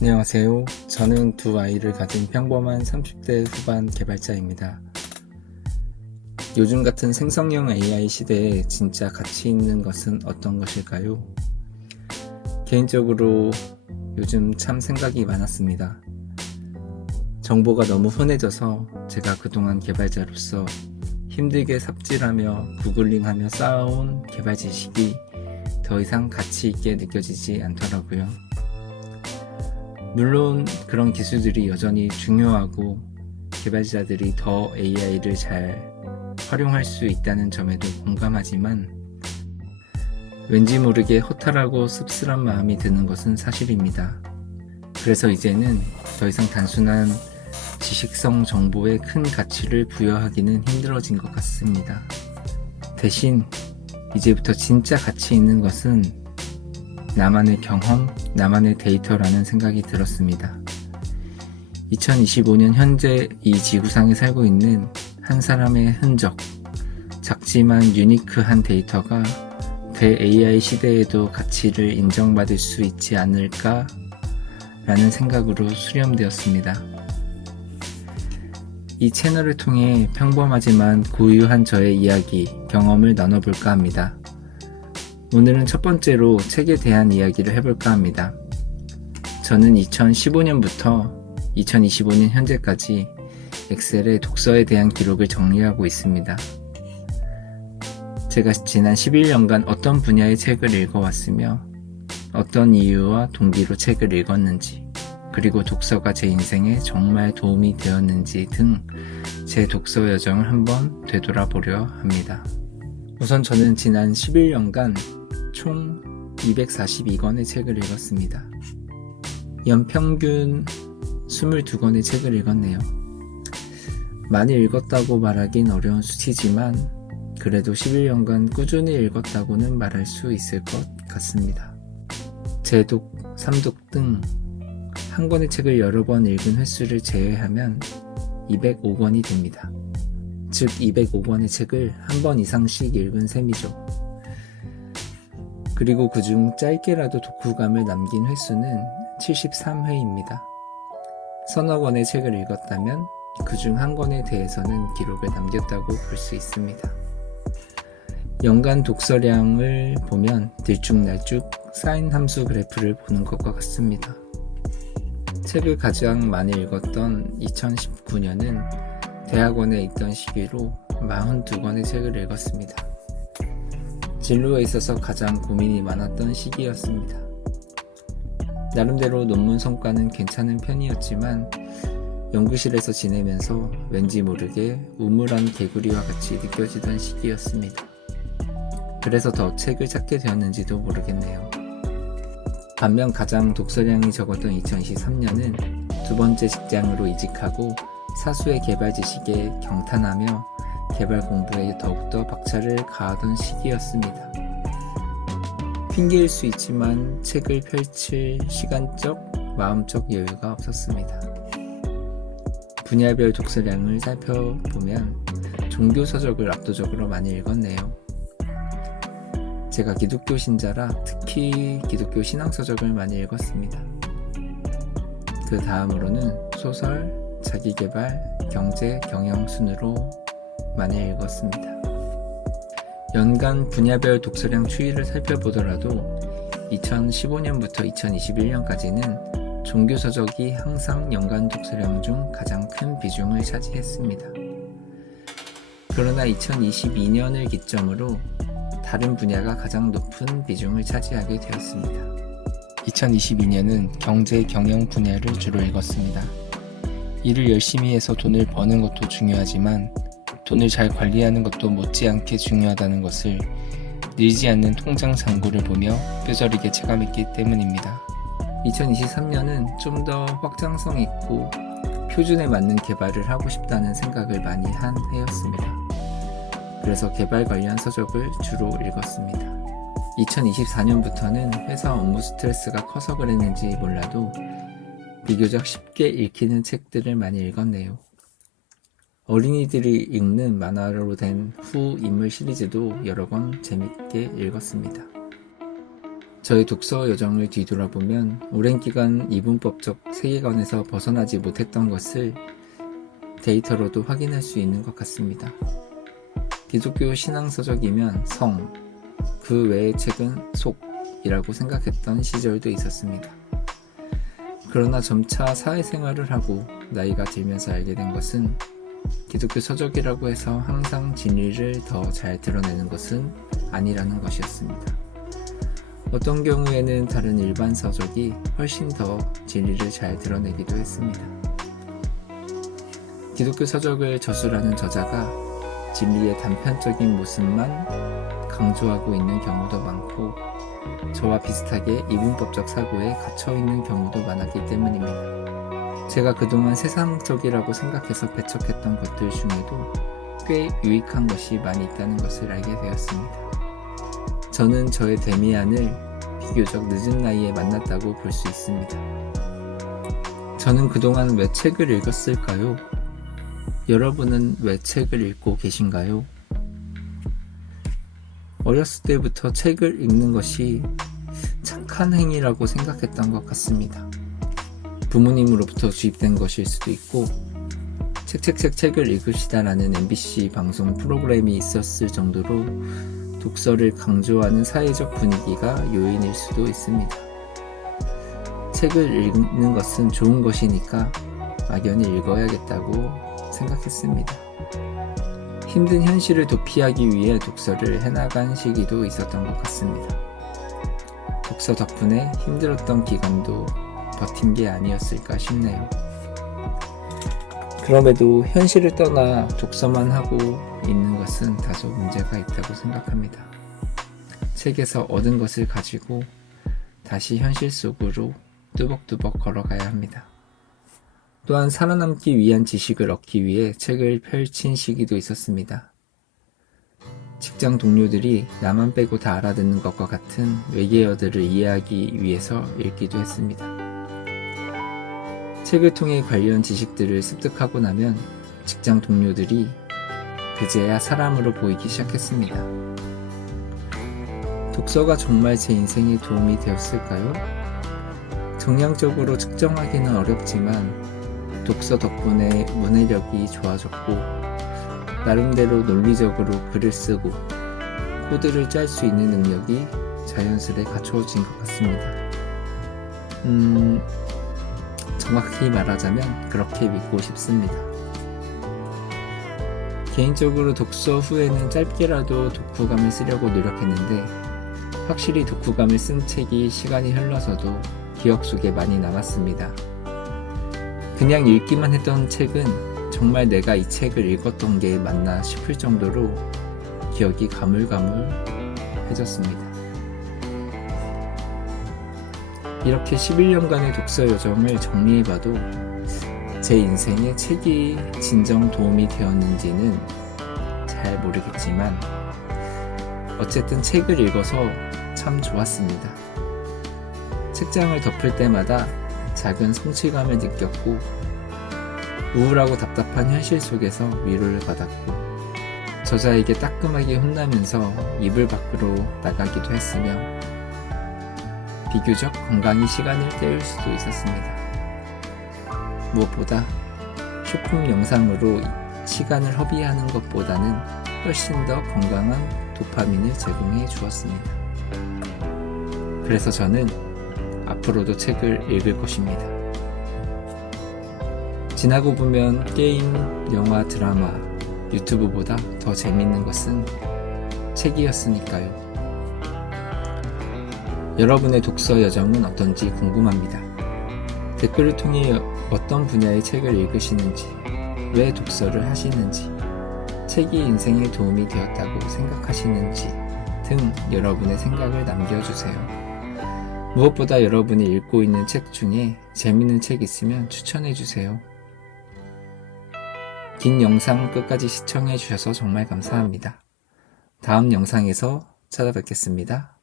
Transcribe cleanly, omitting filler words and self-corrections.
안녕하세요. 저는 두 아이를 가진 평범한 30대 후반 개발자입니다. 요즘 같은 생성형 AI 시대에 진짜 가치 있는 것은 어떤 것일까요? 개인적으로 요즘 참 생각이 많았습니다. 정보가 너무 흔해져서 제가 그동안 개발자로서 힘들게 삽질하며 구글링하며 쌓아온 개발 지식이 더 이상 가치 있게 느껴지지 않더라고요. 물론 그런 기술들이 여전히 중요하고 개발자들이 더 AI를 잘 활용할 수 있다는 점에도 공감하지만 왠지 모르게 허탈하고 씁쓸한 마음이 드는 것은 사실입니다. 그래서 이제는 더 이상 단순한 지식성 정보에 큰 가치를 부여하기는 힘들어진 것 같습니다. 대신 이제부터 진짜 가치 있는 것은 나만의 경험, 나만의 데이터라는 생각이 들었습니다. 2025년 현재 이 지구상에 살고 있는 한 사람의 흔적, 작지만 유니크한 데이터가 대 AI 시대에도 가치를 인정받을 수 있지 않을까 라는 생각으로 수렴되었습니다. 이 채널을 통해 평범하지만 고유한 저의 이야기, 경험을 나눠볼까 합니다. 오늘은 첫 번째로 책에 대한 이야기를 해볼까 합니다. 저는 2015년부터 2025년 현재까지 엑셀에 독서에 대한 기록을 정리하고 있습니다. 제가 지난 11년간 어떤 분야의 책을 읽어왔으며 어떤 이유와 동기로 책을 읽었는지 그리고 독서가 제 인생에 정말 도움이 되었는지 등 제 독서 여정을 한번 되돌아보려 합니다. 우선 저는 지난 11년간 총 242권의 책을 읽었습니다. 연평균 22권의 책을 읽었네요. 많이 읽었다고 말하긴 어려운 수치지만 그래도 11년간 꾸준히 읽었다고는 말할 수 있을 것 같습니다. 재독, 삼독 등 한 권의 책을 여러 번 읽은 횟수를 제외하면 205권이 됩니다. 즉 205권의 책을 한 번 이상씩 읽은 셈이죠. 그리고 그중 짧게라도 독후감을 남긴 횟수는 73회입니다. 서너 권의 책을 읽었다면 그중 한 권에 대해서는 기록을 남겼다고 볼 수 있습니다. 연간 독서량을 보면 들쭉날쭉 쌓인 함수 그래프를 보는 것과 같습니다. 책을 가장 많이 읽었던 2019년은 대학원에 있던 시기로 42권의 책을 읽었습니다. 진로에 있어서 가장 고민이 많았던 시기였습니다. 나름대로 논문 성과는 괜찮은 편이었지만 연구실에서 지내면서 왠지 모르게 우물안 개구리와 같이 느껴지던 시기였습니다. 그래서 더 책을 찾게 되었는지도 모르겠네요. 반면 가장 독서량이 적었던 2023년은 두 번째 직장으로 이직하고 사수의 개발 지식에 경탄하며 개발 공부에 더욱더 박차를 가하던 시기였습니다. 핑계일 수 있지만 책을 펼칠 시간적, 마음적 여유가 없었습니다. 분야별 독서량을 살펴보면 종교 서적을 압도적으로 많이 읽었네요. 제가 기독교 신자라 특히 기독교 신앙 서적을 많이 읽었습니다. 그 다음으로는 소설, 자기계발, 경제, 경영 순으로 많이 읽었습니다. 연간 분야별 독서량 추이를 살펴보더라도 2015년부터 2021년까지는 종교서적이 항상 연간 독서량 중 가장 큰 비중을 차지했습니다. 그러나 2022년을 기점으로 다른 분야가 가장 높은 비중을 차지하게 되었습니다. 2022년은 경제, 경영 분야를 주로 읽었습니다. 일을 열심히 해서 돈을 버는 것도 중요하지만 돈을 잘 관리하는 것도 못지않게 중요하다는 것을 늘지 않는 통장 잔고를 보며 뼈저리게 체감했기 때문입니다. 2023년은 좀 더 확장성 있고 표준에 맞는 개발을 하고 싶다는 생각을 많이 한 해였습니다. 그래서 개발 관련 서적을 주로 읽었습니다. 2024년부터는 회사 업무 스트레스가 커서 그랬는지 몰라도 비교적 쉽게 읽히는 책들을 많이 읽었네요. 어린이들이 읽는 만화로 된 후 인물 시리즈도 여러 권 재밌게 읽었습니다. 저의 독서 여정을 뒤돌아보면 오랜 기간 이분법적 세계관에서 벗어나지 못했던 것을 데이터로도 확인할 수 있는 것 같습니다. 기독교 신앙서적이면 성, 그 외의 책은 속이라고 생각했던 시절도 있었습니다. 그러나 점차 사회생활을 하고 나이가 들면서 알게 된 것은 기독교 서적이라고 해서 항상 진리를 더 잘 드러내는 것은 아니라는 것이었습니다. 어떤 경우에는 다른 일반 서적이 훨씬 더 진리를 잘 드러내기도 했습니다. 기독교 서적을 저술하는 저자가 진리의 단편적인 모습만 강조하고 있는 경우도 많고 저와 비슷하게 이분법적 사고에 갇혀있는 경우도 많았기 때문입니다. 제가 그동안 세상적이라고 생각해서 배척했던 것들 중에도 꽤 유익한 것이 많이 있다는 것을 알게 되었습니다. 저는 저의 데미안을 비교적 늦은 나이에 만났다고 볼 수 있습니다. 저는 그동안 왜 책을 읽었을까요? 여러분은 왜 책을 읽고 계신가요? 어렸을 때부터 책을 읽는 것이 착한 행위라고 생각했던 것 같습니다. 부모님으로부터 주입된 것일 수도 있고 책을 읽읍시다라는 MBC 방송 프로그램이 있었을 정도로 독서를 강조하는 사회적 분위기가 요인일 수도 있습니다. 책을 읽는 것은 좋은 것이니까 막연히 읽어야겠다고 생각했습니다. 힘든 현실을 도피하기 위해 독서를 해나간 시기도 있었던 것 같습니다. 독서 덕분에 힘들었던 기간도 버틴 게 아니었을까 싶네요. 그럼에도 현실을 떠나 독서만 하고 있는 것은 다소 문제가 있다고 생각합니다. 책에서 얻은 것을 가지고 다시 현실 속으로 뚜벅뚜벅 걸어가야 합니다. 또한 살아남기 위한 지식을 얻기 위해 책을 펼친 시기도 있었습니다. 직장 동료들이 나만 빼고 다 알아듣는 것과 같은 외계어들을 이해하기 위해서 읽기도 했습니다. 책을 통해 관련 지식들을 습득하고 나면 직장 동료들이 그제야 사람으로 보이기 시작했습니다. 독서가 정말 제 인생에 도움이 되었을까요? 정량적으로 측정하기는 어렵지만 독서 덕분에 문해력이 좋아졌고 나름대로 논리적으로 글을 쓰고 코드를 짤 수 있는 능력이 자연스레 갖춰진 것 같습니다. 정확히 말하자면 그렇게 믿고 싶습니다. 개인적으로 독서 후에는 짧게라도 독후감을 쓰려고 노력했는데 확실히 독후감을 쓴 책이 시간이 흘러서도 기억 속에 많이 남았습니다. 그냥 읽기만 했던 책은 정말 내가 이 책을 읽었던 게 맞나 싶을 정도로 기억이 가물가물해졌습니다. 이렇게 11년간의 독서 여정을 정리해봐도 제 인생에 책이 진정 도움이 되었는지는 잘 모르겠지만 어쨌든 책을 읽어서 참 좋았습니다. 책장을 덮을 때마다 작은 성취감을 느꼈고 우울하고 답답한 현실 속에서 위로를 받았고 저자에게 따끔하게 혼나면서 이불 밖으로 나가기도 했으며 비교적 건강히 시간을 때울 수도 있었습니다. 무엇보다 쇼폼 영상으로 시간을 허비하는 것보다는 훨씬 더 건강한 도파민을 제공해 주었습니다. 그래서 저는 앞으로도 책을 읽을 것입니다. 지나고 보면 게임, 영화, 드라마, 유튜브보다 더 재밌는 것은 책이었으니까요. 여러분의 독서 여정은 어떤지 궁금합니다. 댓글을 통해 어떤 분야의 책을 읽으시는지, 왜 독서를 하시는지, 책이 인생에 도움이 되었다고 생각하시는지 등 여러분의 생각을 남겨주세요. 무엇보다 여러분이 읽고 있는 책 중에 재밌는 책 있으면 추천해주세요. 긴 영상 끝까지 시청해주셔서 정말 감사합니다. 다음 영상에서 찾아뵙겠습니다.